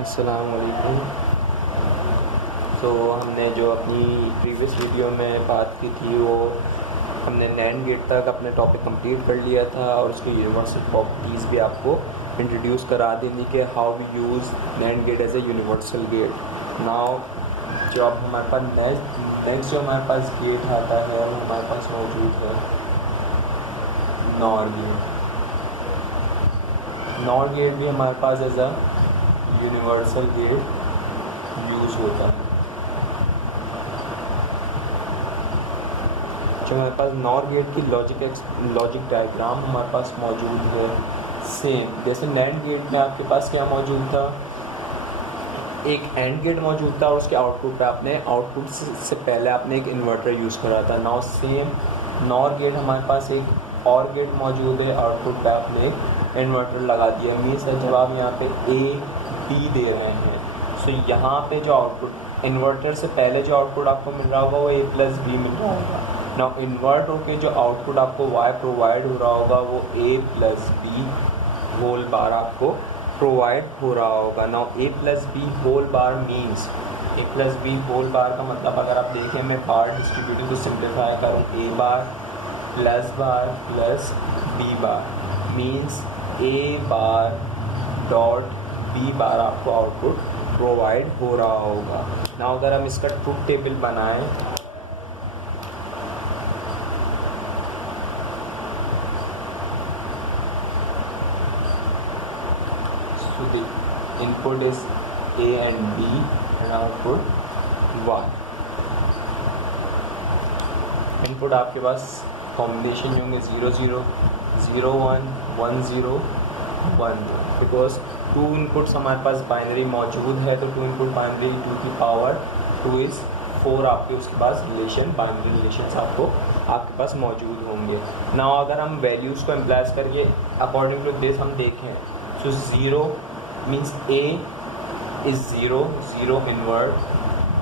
अस्सलाम वालेकुम। तो हमने जो अपनी प्रीवियस वीडियो में बात की थी वो हमने नैंड गेट तक अपने टॉपिक कंप्लीट कर लिया था और उसकी यूनिवर्सल प्रॉपर्टीज़ भी आपको इंट्रोड्यूस करा दी थी कि how we use NAND gate as a universal gate. Now जो अब हमारे पास नेक्स्ट जो हमारे पास गेट आता है वो हमारे पास मौजूद है नॉर गेट। नॉर गेट भी हमारे पास as a universal gate use होता है। जो हमारे पास नॉर गेट की लॉजिक डायग्राम हमारे पास मौजूद है सेम जैसे नैंड गेट में आपके पास क्या मौजूद था, एक एंड गेट मौजूद था और उसके आउटपुट पे आपने आउटपुट से पहले आपने एक इन्वर्टर यूज़ करा था। नाउ सेम नॉर गेट हमारे पास एक और गेट मौजूद है, आउटपुट पे आपने एक इन्वर्टर लगा दिया। मीन्स जब आप यहाँ पे ए बी दे रहे हैं तो यहाँ पे जो आउटपुट इन्वर्टर से पहले जो आउटपुट आपको मिल रहा होगा वो ए प्लस बी मिल रहा होगा। नाउ इन्वर्ट होके जो आउटपुट आपको वाई प्रोवाइड हो रहा होगा वो A plus B whole bar आपको प्रोवाइड हो रहा होगा। Now A plus B whole bar means A plus B whole bar का मतलब अगर आप देखें मैं बार डिस्ट्रीब्यूटिव को सिंप्लीफाई करूँ ए bar plus B bar means ए बार डॉट बी बार आपको आउटपुट प्रोवाइड हो रहा होगा। नाउ अगर हम इसका ट्रुथ टेबल बनाएं so the input is A and B and output Y। Input आपके पास कॉम्बिनेशन होंगे 0 0 0 1 1 0 1 बिकॉज टू इनपुट्स हमारे पास बाइनरी मौजूद है तो टू इनपुट बाइनरी 2 की पावर 2 इज़ 4 आपके उसके पास रिलेशन बाइनरी रिलेशंस आपके पास मौजूद होंगे। नाउ अगर हम वैल्यूज़ को एम्प्लाइज करके अकॉर्डिंग टू दिस हम देखें so 0 means A is 0 0 invert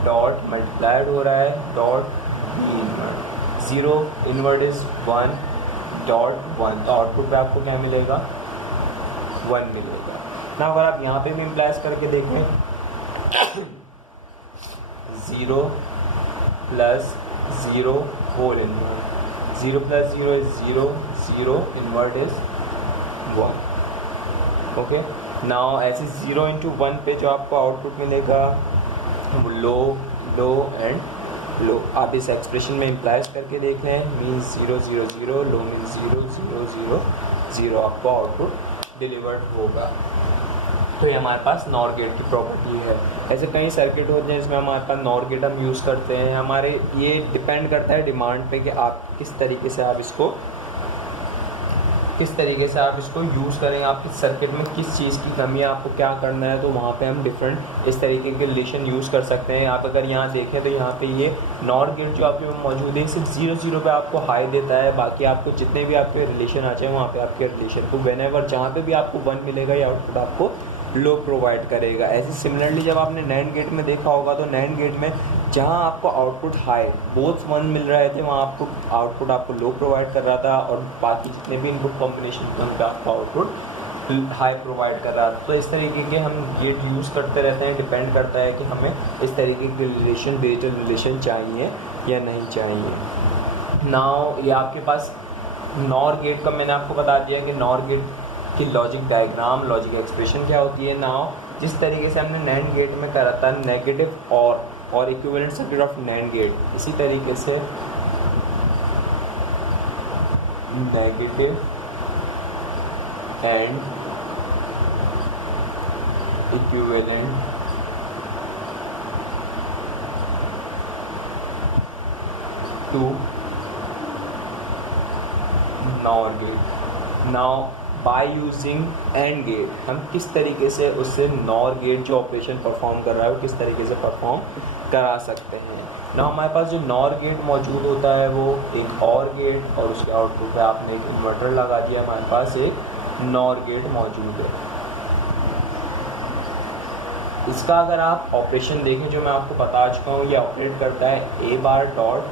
dot multiplied हो रहा है dot B invert 0 invert is 1 dot 1 तो आउटपुट पे आपको क्या मिलेगा 1 मिलेगा। ना अगर आप यहाँ पे भी इम्प्लाइज करके देखें 0 plus 0 whole invert 0 plus 0 is 0 0 invert is 1। Okay now ऐसे 0 इंटू 1 पे जो आपको आउटपुट मिलेगा लो लो एंड लो। आप इस एक्सप्रेशन में इम्प्लाइज करके देखें मीन्स 0 0 0 लो मीन्स 0 0 0 0 आपको आउटपुट डिलीवर्ड होगा। तो ये हमारे पास नॉर गेट की प्रॉपर्टी है। ऐसे कई सर्किट होते हैं जिसमें हमारे पास नॉर गेट हम यूज़ करते हैं। हमारे ये डिपेंड करता है डिमांड पे कि आप किस तरीके से आप इसको यूज़ करें, आप किस सर्किट में किस चीज़ की कमी है, आपको क्या करना है, तो वहाँ पे हम डिफरेंट इस तरीके के रिलेशन यूज़ कर सकते हैं। आप अगर यहाँ देखें तो यहाँ पे ये नॉर गेट जो आपके मौजूद है सिर्फ 0 0 पे आपको हाई देता है, बाकी आपको जितने भी आपके रिलेशन आ जाए वहाँ पे आपके रिलेशन को व्हेनेवर जहाँ पे भी आपको 1 मिलेगा या आउटपुट आपको लो प्रोवाइड करेगा। ऐसे सिमिलरली जब आपने नैंड गेट में देखा होगा तो नैंड गेट में जहाँ आपको आउटपुट हाई बोथ 1 मिल रहे थे वहाँ आपको आउटपुट आपको लो प्रोवाइड कर रहा था और बाकी जितने भी इनपुट कॉम्बिनेशन थे उनका आपको आउटपुट हाई प्रोवाइड कर रहा था। तो इस तरीके के हम गेट यूज़ करते रहते हैं, डिपेंड करता है कि हमें इस तरीके के रिलेशन डिजिटल रिलेशन चाहिए या नहीं चाहिए। नाउ ये आपके पास नॉर गेट का मैंने आपको बता दिया कि नॉर गेट की लॉजिक डायग्राम लॉजिक एक्सप्रेशन क्या होती है। नाउ जिस तरीके से हमने नैंड गेट में करा था नेगेटिव और equivalent circuit of NAND gate, इसी तरीके से negative AND equivalent to NOR gate. Now by using AND gate हम किस तरीके से उससे नॉर गेट जो ऑपरेशन परफॉर्म कर रहा है वो किस तरीके से परफॉर्म करा सकते हैं। ना हमारे पास जो नॉर गेट मौजूद होता है वो एक और गेट और उसके आउटपुट पे आपने एक इन्वर्टर लगा दिया, हमारे पास एक नॉर गेट मौजूद है। इसका अगर आप ऑपरेशन देखें जो मैं आपको बता चुका हूँ, ये ऑपरेट करता है ए बार डॉट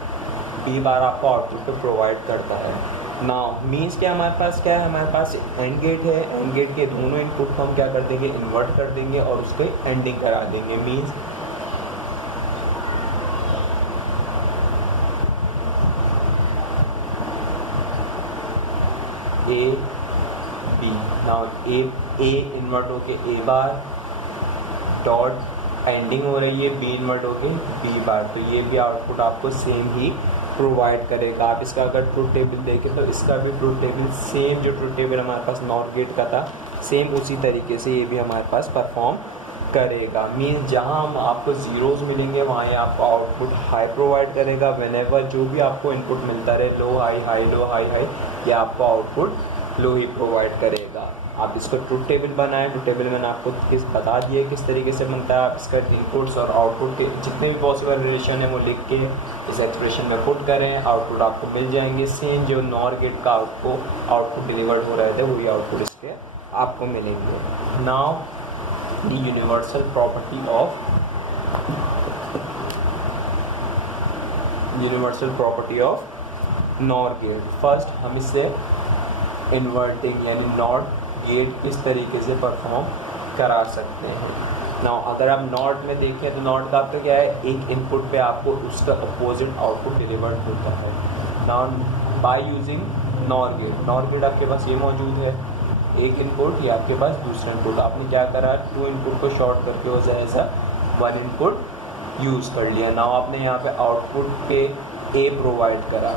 बी बार आपको आउटपुट पे प्रोवाइड करता है। नाउ मीन्स क्या हमारे पास क्या है, हमारे पास एंड गेट है, एंड गेट के दोनों इनपुट को हम क्या कर देंगे, इन्वर्ट कर देंगे और उसके एंडिंग करा देंगे। Means A B, now A invert होके ए बार डॉट एंडिंग हो रही है बी इन्वर्ट होके बी बार, तो ये भी आउटपुट आपको सेम ही प्रोवाइड करेगा। आप इसका अगर ट्रुथ टेबल देखें तो इसका भी ट्रुथ टेबल सेम जो ट्रुथ टेबल हमारे पास नॉर गेट का था, सेम उसी तरीके से ये भी हमारे पास परफॉर्म करेगा। मीन्स जहाँ हम आपको ज़ीरोज़ मिलेंगे वहाँ ये आपको आउटपुट हाई प्रोवाइड करेगा। व्हेनेवर जो भी आपको इनपुट मिलता रहे low high high low high high, ये आपको आउटपुट लो ही प्रोवाइड करेगा। आप इसको ट्रुथ टेबल बनाएं, ट्रुथ टेबल मैंने आपको बता दिया किस तरीके से बनता है। आप इसका इनपुट्स और आउटपुट के जितने भी पॉसिबल रिलेशन है वो लिख के इस एक्सप्रेशन में पुट करें, आउटपुट आपको मिल जाएंगे। सेम जो नॉर गेट का आपको आउटपुट डिलीवर्ड हो रहे थे वही आउटपुट इसके आपको मिलेंगे। Now the universal property of NOR gate. First हम इससे इन्वर्टिंग यानी नॉट गेट किस तरीके से परफॉर्म करा सकते हैं। नाउ अगर आप नॉट में देखें तो नॉट का आपका क्या है, एक इनपुट पे आपको उसका अपोजिट आउटपुट डिलीवर्ड होता है। Now by using NOR gate आपके पास ये मौजूद है, एक इनपुट, ये आपके पास दूसरा इनपुट। आपने क्या करा, टू इनपुट को शॉर्ट करके वो ऐसा वन इनपुट यूज़ कर लिया। नाउ आपने यहाँ पे आउटपुट पे ए प्रोवाइड करा,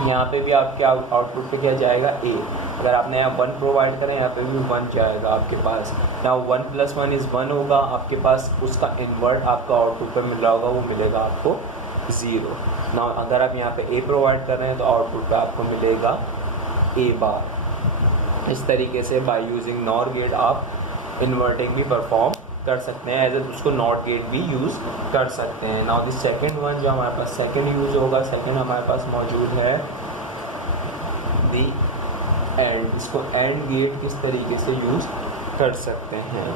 यहाँ पे भी आपके आउटपुट पे क्या जाएगा, ए। अगर आपने यहाँ 1 प्रोवाइड करें, यहाँ पे भी 1 जाएगा आपके पास। ना 1 + 1 = 1 होगा आपके पास, उसका इन्वर्ट आपका आउटपुट पे मिल रहा होगा, वो मिलेगा आपको 0। ना अगर आप यहाँ पे ए प्रोवाइड कर रहे हैं तो आउटपुट पे आपको मिलेगा ए बार। इस तरीके से बाय यूजिंग नॉर गेट आप इन्वर्टिंग भी परफॉर्म कर सकते हैं, एज ए उसको नॉट गेट भी यूज़ कर सकते हैं। नाउ द सेकंड वन जो हमारे पास सेकंड यूज़ होगा, सेकंड हमारे पास मौजूद है दी एंड। इसको एंड गेट किस तरीके से यूज़ कर सकते हैं।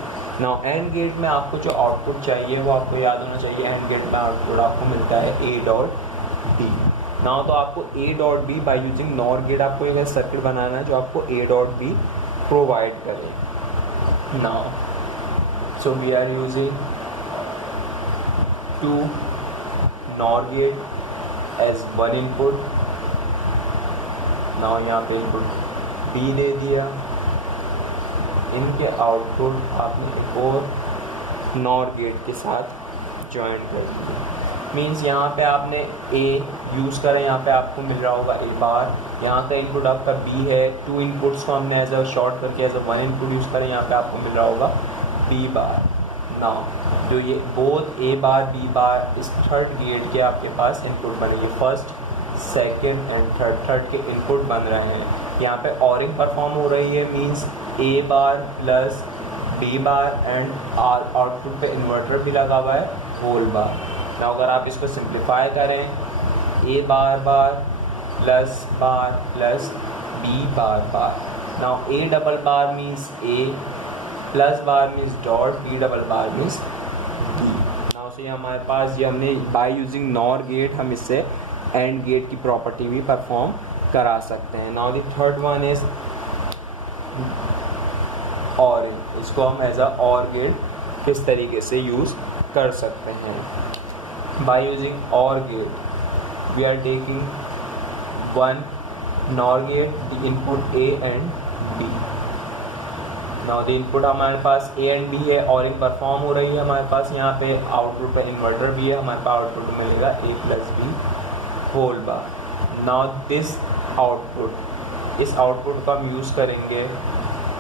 नाउ एंड गेट में आपको जो आउटपुट चाहिए वो आपको याद होना चाहिए, एंड गेट में आउटपुट आपको मिलता है ए डॉट बी। नाउ तो आपको A dot B by using NOR gate आपको एक सर्किट बनाना है जो आपको ए डॉट बी प्रोवाइड करे। Now so we are using two NOR gate as one input। now यहाँ पे इनपुट B दे दिया, इनके आउटपुट आपने एक और NOR गेट के साथ ज्वाइन कर दिया। मीन्स यहाँ पे आपने A यूज़ करें, यहाँ पे आपको मिल रहा होगा A बार, यहाँ का इनपुट आपका B है। 2 इनपुट्स को हमने एज अ शॉर्ट करके एज अ 1 इनपुट यूज़ करें, यहाँ पे आपको मिल रहा होगा बी बार। नाउ जो ये बोथ ए बार बी बार इस थर्ड गेट के आपके पास इनपुट बनेंगे, फर्स्ट सेकंड एंड थर्ड के इनपुट बन रहे हैं। यहाँ पे ऑरिंग परफॉर्म हो रही है, means A bar plus B bar and output पे इन्वर्टर भी लगा हुआ है होल बार। नाउ अगर आप इसको सिंप्लीफाई करें, A bar bar plus B bar bar. Now A double bar means A, plus bar means dot, B double bar means B. Now से हमारे पास ये हमने बाय यूजिंग नॉर गेट हम इससे एंड गेट की प्रॉपर्टी भी perform करा सकते हैं। Now the third one is और, इसको हम एज अ और गेट किस तरीके से यूज़ कर सकते हैं। By using OR gate we are taking one NOR gate, the input A and B. Now the input हमारे पास ए एंड बी है, और इन परफॉर्म हो रही है हमारे पास। यहाँ पे आउटपुट पर इन्वर्टर भी है, हमारे पास आउटपुट मिलेगा A plus B whole bar. Now this output, इस आउटपुट को हम यूज़ करेंगे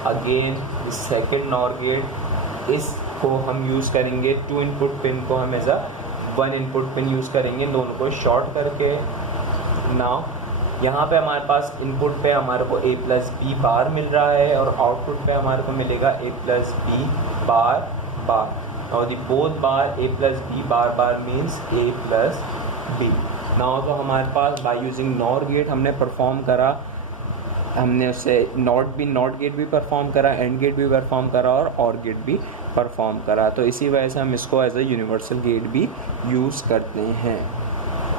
अगेन सेकेंड नॉर गेट। इसको हम यूज़ करेंगे 2 इनपुट पिन को हम as a 1 input pin use करेंगे, दोनों को शॉर्ट करके। नाउ यहाँ पे हमारे पास इनपुट पे हमारे को ए प्लस बी बार मिल रहा है और आउटपुट पे हमारे को मिलेगा A plus B bar bar. और the both bar A plus B bar bar means A plus B. Now तो हमारे पास बाय यूजिंग नॉर गेट हमने परफॉर्म करा, हमने उससे नॉट गेट भी परफॉर्म करा, एंड गेट भी परफॉर्म करा और गेट भी परफॉर्म करा। तो इसी वजह से हम इसको एज ए यूनिवर्सल गेट भी यूज़ करते हैं।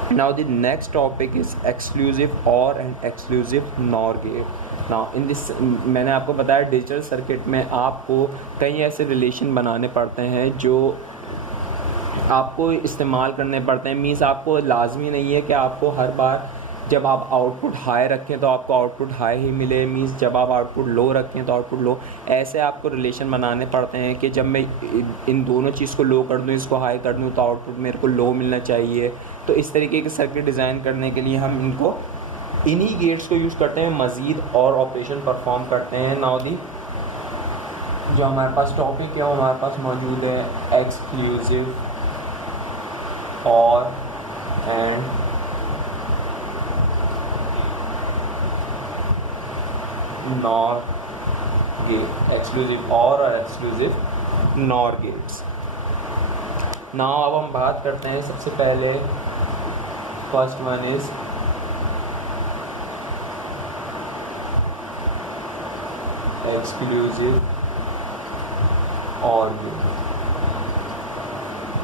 Now the next topic is exclusive OR and exclusive NOR gate. Now in this, मैंने आपको बताया डिजिटल सर्किट में आपको कई ऐसे रिलेशन बनाने पड़ते हैं जो आपको इस्तेमाल करने पड़ते हैं। मीन्स आपको लाजमी नहीं है कि आपको हर बार जब आप आउटपुट हाई रखें तो आपको आउटपुट हाई ही मिले, मीन्स जब आप आउटपुट लो रखें तो आउटपुट लो। ऐसे आपको रिलेशन बनाने पड़ते हैं कि जब मैं इन दोनों चीज़ को लो कर दूं, इसको हाई कर दूं, तो आउटपुट मेरे को लो मिलना चाहिए। तो इस तरीके के सर्किट डिज़ाइन करने के लिए हम इन्हीं गेट्स को यूज़ करते हैं, मज़ीद और ऑपरेशन परफॉर्म करते हैं। नाउ दी जो हमारे पास टॉपिक है वो हमारे पास मौजूद है exclusive OR and NOR gate, exclusive OR और एक्सक्लूसिव NOR गेट्स। नाउ अब हम बात करते हैं सबसे पहले, first one is exclusive OR gate.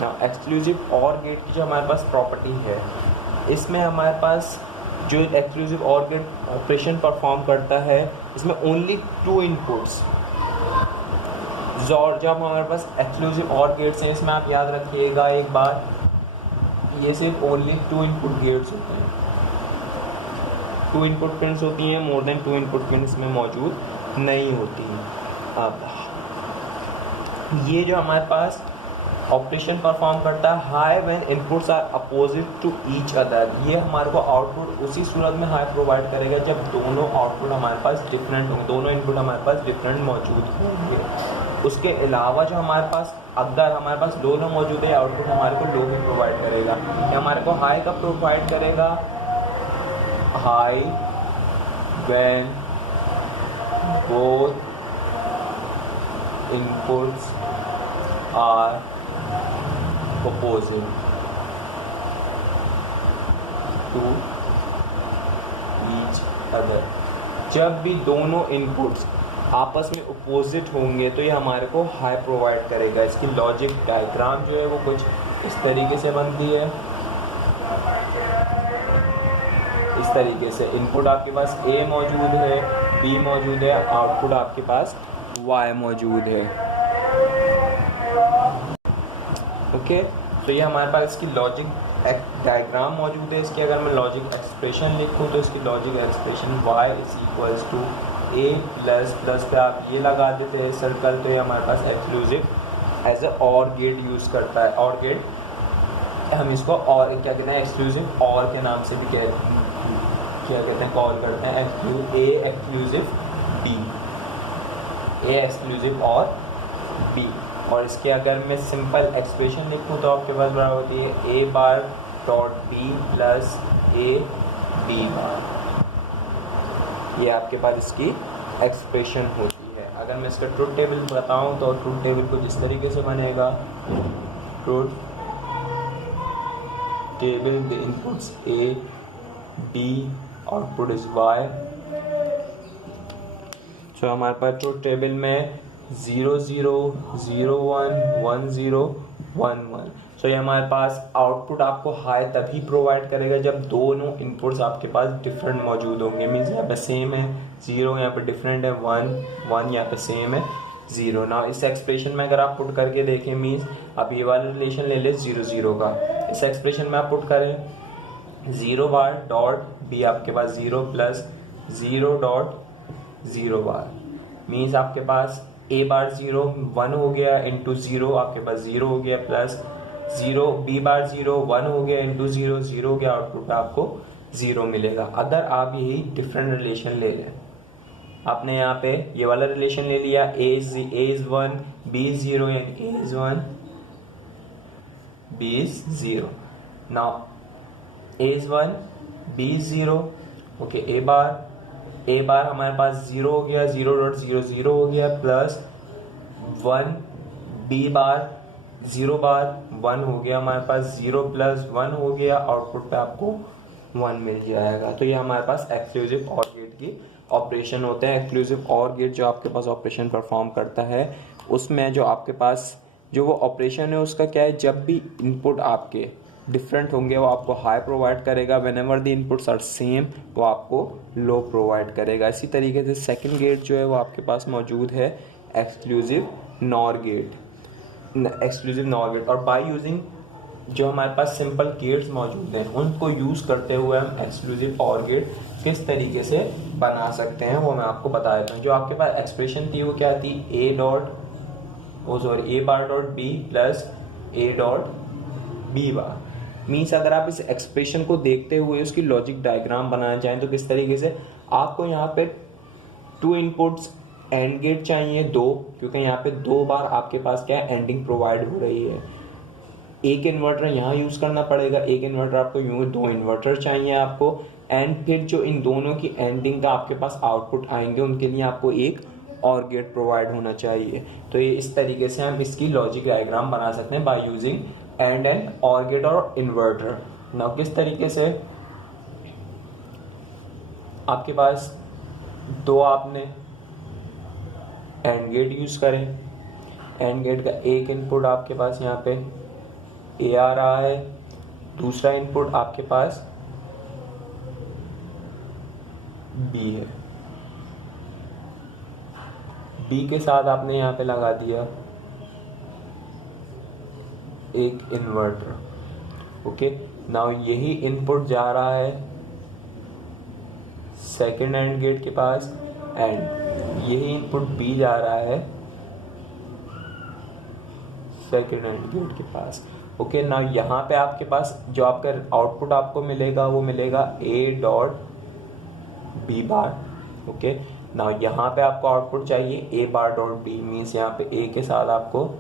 Now exclusive OR gate की जो हमारे पास प्रॉपर्टी है, इसमें हमारे पास जो exclusive OR gate operation perform करता है, इसमें ओनली 2 इनपुट्स। और जब हमारे पास एक्सक्लूसिव OR गेट्स हैं, इसमें आप याद रखिएगा एक बार, ये सिर्फ ओनली 2 इनपुट गेट्स होते हैं, 2 इनपुट पिन्स होती हैं, मोर देन 2 इनपुट पिन इसमें मौजूद नहीं होती हैं। अब ये जो हमारे पास ऑपरेशन परफॉर्म करता है high when inputs are opposite to each other, ये हमारे को आउटपुट उसी सूरत में हाई प्रोवाइड करेगा जब दोनों आउटपुट हमारे पास डिफरेंट होंगे, दोनों इनपुट हमारे पास डिफरेंट मौजूद होंगे। उसके अलावा जो हमारे पास, अगर हमारे पास लो मौजूद है, आउटपुट हमारे को लो भी प्रोवाइड करेगा। ये हमारे को हाई का प्रोवाइड करेगा, high when both inputs are opposing to each other, जब भी दोनों इनपुट्स आपस में अपोजिट होंगे तो ये हमारे को हाई प्रोवाइड करेगा। इसकी लॉजिक डायग्राम जो है वो कुछ इस तरीके से बनती है, इस तरीके से इनपुट आपके पास A मौजूद है, B मौजूद है, आउटपुट आपके पास Y मौजूद है। ओके, तो ये हमारे पास इसकी लॉजिक डायग्राम मौजूद है। इसकी अगर मैं लॉजिक एक्सप्रेशन लिखूँ तो इसकी logic expression y is equals to a plus plus पे आप ये लगा देते हैं सर्कल, तो ये हमारे पास exclusive as a OR gate use करता है। OR गेट हम इसको और क्या कहते हैं, एक्सक्लूसिव OR के नाम से भी क्या कहते हैं, कॉल करते हैं। A exclusive B, A exclusive और B। और इसके अगर मैं सिंपल एक्सप्रेशन लिखूँ तो आपके पास बराबर होती है A bar dot B plus A B बार, ये आपके पास इसकी एक्सप्रेशन होती है। अगर मैं इसका ट्रुथ टेबल बताऊँ तो ट्रुथ टेबल कुछ इस तरीके से बनेगा, truth table the inputs A B output is Y। तो हमारे पास ट्रुथ टेबल में 0 0 0 1 1 0 1 1। सो ये हमारे पास आउटपुट आपको हाई तभी प्रोवाइड करेगा जब दोनों इनपुट्स आपके पास डिफरेंट मौजूद होंगे। मीन्स यहाँ पे सेम है 0, यहाँ पे डिफरेंट है 1 1, यहाँ पे सेम है 0। ना इस एक्सप्रेशन में अगर आप पुट करके देखें, मीन्स आप ये वाला रिलेशन ले लें 0 0 का, इस एक्सप्रेशन में आप पुट करें 0 बार डॉट B आपके पास 0 प्लस 0 डॉट 0 बार, मीन्स आपके पास A बार 0 1 हो गया इंटू 0 आपके पास 0 हो गया, प्लस 0 B बार 0 1 हो गया इंटू 0 0 हो गया, आउटपुट पे आपको 0 मिलेगा। अगर आप यही डिफरेंट रिलेशन ले लें, आपने यहाँ पे ये वाला रिलेशन ले लिया, A is 1 B is 0 यानी A is 1 B is 0। Now A is 1 B is 0, okay A बार हमारे पास 0 हो गया, 0.00 हो गया, प्लस 1 B बार 0 बार 1 हो गया, हमारे पास 0 प्लस 1 हो गया, आउटपुट पे आपको 1 मिल जाएगा। तो ये हमारे पास एक्सक्लूसिव OR गेट की ऑपरेशन होते हैं। एक्सक्लूसिव OR गेट जो आपके पास ऑपरेशन परफॉर्म करता है, उसमें जो आपके पास जो वो ऑपरेशन है उसका क्या है, जब भी इनपुट आपके डिफरेंट होंगे वो आपको हाई प्रोवाइड करेगा, whenever the inputs are same वो आपको लो प्रोवाइड करेगा। इसी तरीके से सेकंड गेट जो है वो आपके पास मौजूद है exclusive nor gate, exclusive nor gate. और बाय यूजिंग जो हमारे पास सिंपल गेट्स मौजूद हैं उनको यूज़ करते हुए हम एक्सक्लूसिव और गेट किस तरीके से बना सकते हैं वो मैं आपको बता देता हूँ। जो आपके पास एक्सप्रेशन थी वो क्या थी, A bar dot B plus A dot B bar. Means अगर आप इस एक्सप्रेशन को देखते हुए उसकी लॉजिक डायग्राम बनाना चाहें तो किस तरीके से आपको यहाँ पे 2 इनपुट्स एंड गेट चाहिए 2, क्योंकि यहाँ पे 2 बार आपके पास क्या है एंडिंग प्रोवाइड हो रही है। एक इन्वर्टर यहाँ यूज़ करना पड़ेगा, एक इन्वर्टर आपको यूँ 2 इन्वर्टर चाहिए आपको, एंड फिर जो इन दोनों की एंडिंग का आपके पास आउटपुट आएंगे उनके लिए आपको एक और गेट प्रोवाइड होना चाहिए। तो ये इस तरीके से हम इसकी लॉजिक डायग्राम बना सकते हैं बाय यूजिंग एंड और गेट और इन्वर्टर। ना किस तरीके से आपके पास 2 आपने एंड गेट यूज़ करें, एंड गेट का एक इनपुट आपके पास यहाँ पे ए आ रहा है, दूसरा इनपुट आपके पास बी है, बी के साथ आपने यहाँ पे लगा दिया एक इन्वर्टर। ओके, नाउ यही इनपुट जा रहा है सेकेंड एंड गेट के पास, एंड यही इनपुट बी जा रहा है सेकेंड एंड गेट के पास। ओके, ना यहाँ पे आपके पास जो आपका आउटपुट आपको मिलेगा वो मिलेगा A dot B bar. Okay, ना यहाँ पे आपको आउटपुट चाहिए A bar dot B, means यहाँ पे ए के साथ आपको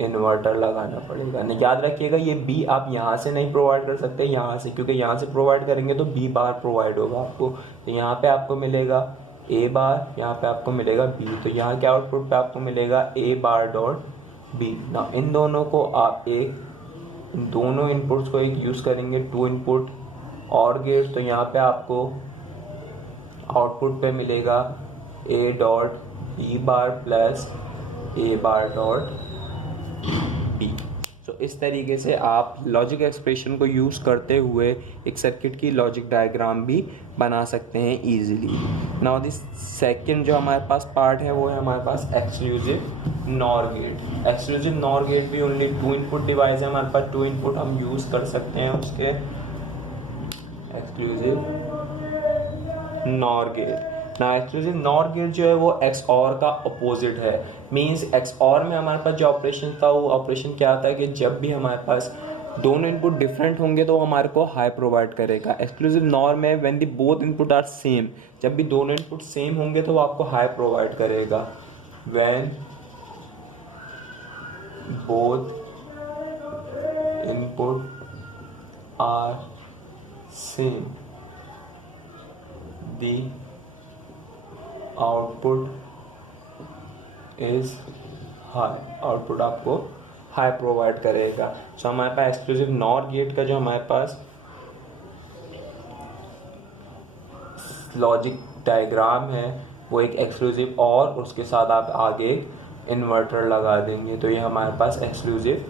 इन्वर्टर लगाना पड़ेगा। नहीं, याद रखिएगा ये बी आप यहाँ से नहीं प्रोवाइड कर सकते, यहाँ से, क्योंकि यहाँ से प्रोवाइड करेंगे तो बी बार प्रोवाइड होगा आपको। तो यहाँ पे आपको मिलेगा ए बार, यहाँ पे आपको मिलेगा बी, तो यहाँ के आउटपुट पे आपको मिलेगा ए बार डॉट बी। ना इन दोनों को आप इन दोनों इनपुट्स को एक यूज़ करेंगे 2 इनपुट और गेट, तो यहाँ पे आपको आउटपुट पे मिलेगा A dot B bar plus A bar dot B. तो इस तरीके से आप लॉजिक एक्सप्रेशन को यूज़ करते हुए एक सर्किट की लॉजिक डायग्राम भी बना सकते हैं इजीली। नाउ दिस सेकंड जो हमारे पास पार्ट है वो है हमारे पास exclusive nor gate. Exclusive nor gate भी ओनली 2 इनपुट डिवाइस है, हमारे पास 2 इनपुट हम यूज़ कर सकते हैं उसके। एक्सक्लूसिव नॉर गेट, ना एक्सक्लूसिव नॉर गेट जो है वो एक्स और का अपोजिट है। मीन्स एक्स और में हमारे पास जो ऑपरेशन था वो ऑपरेशन क्या था कि जब भी हमारे पास दोनों इनपुट डिफरेंट होंगे तो हमारे को हाई प्रोवाइड करेगा। एक्सक्लूसिव नॉर में when the both input are same, जब भी दोनों इनपुट सेम होंगे तो वो आपको हाई प्रोवाइड करेगा। When both input are same the output is high, output आपको हाई प्रोवाइड करेगा। सो हमारे पास एक्सक्लूसिव नॉर गेट का जो हमारे पास लॉजिक डायग्राम है वो एक एक्सक्लूसिव और उसके साथ आप आगे इन्वर्टर लगा देंगे तो ये हमारे पास एक्सक्लूसिव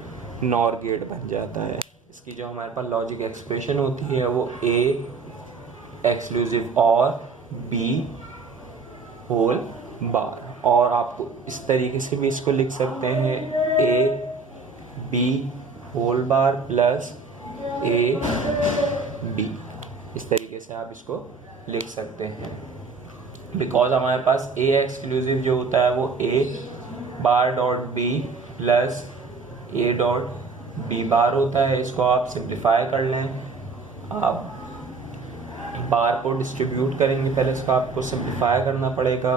नॉर गेट बन जाता है। इसकी जो हमारे पास लॉजिक एक्सप्रेशन होती है वो ए एक्सक्लूसिव और बी होल बार, और आपको इस तरीके से भी इसको लिख सकते हैं A B whole bar plus A B, इस तरीके से आप इसको लिख सकते हैं। बिकॉज हमारे पास ए एक्सक्लूसिव जो होता है वो A bar dot B plus A dot B bar होता है। इसको आप सिंप्लीफाई कर लें, आप बार को डिस्ट्रीब्यूट करेंगे, पहले इसको आपको सिंप्लीफाई करना पड़ेगा,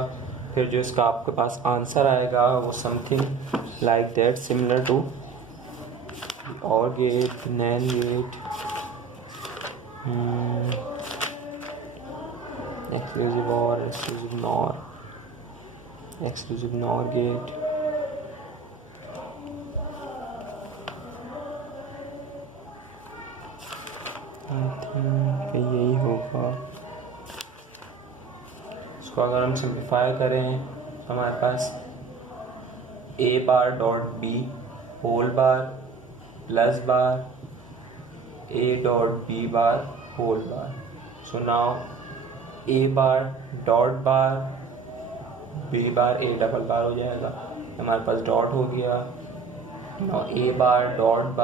फिर जो इसका आपके पास आंसर आएगा वो something like that, similar to OR gate, NAND gate, exclusive OR, exclusive NOR, exclusive nor gate, यही होगा। इसको अगर हम सिंप्लीफाई करें तो हमारे पास A bar dot B whole bar plus bar A dot B bar whole bar. So now A bar dot bar B bar A double bar हो जाएगा, हमारे पास डॉट हो गया। Now A bar dot bar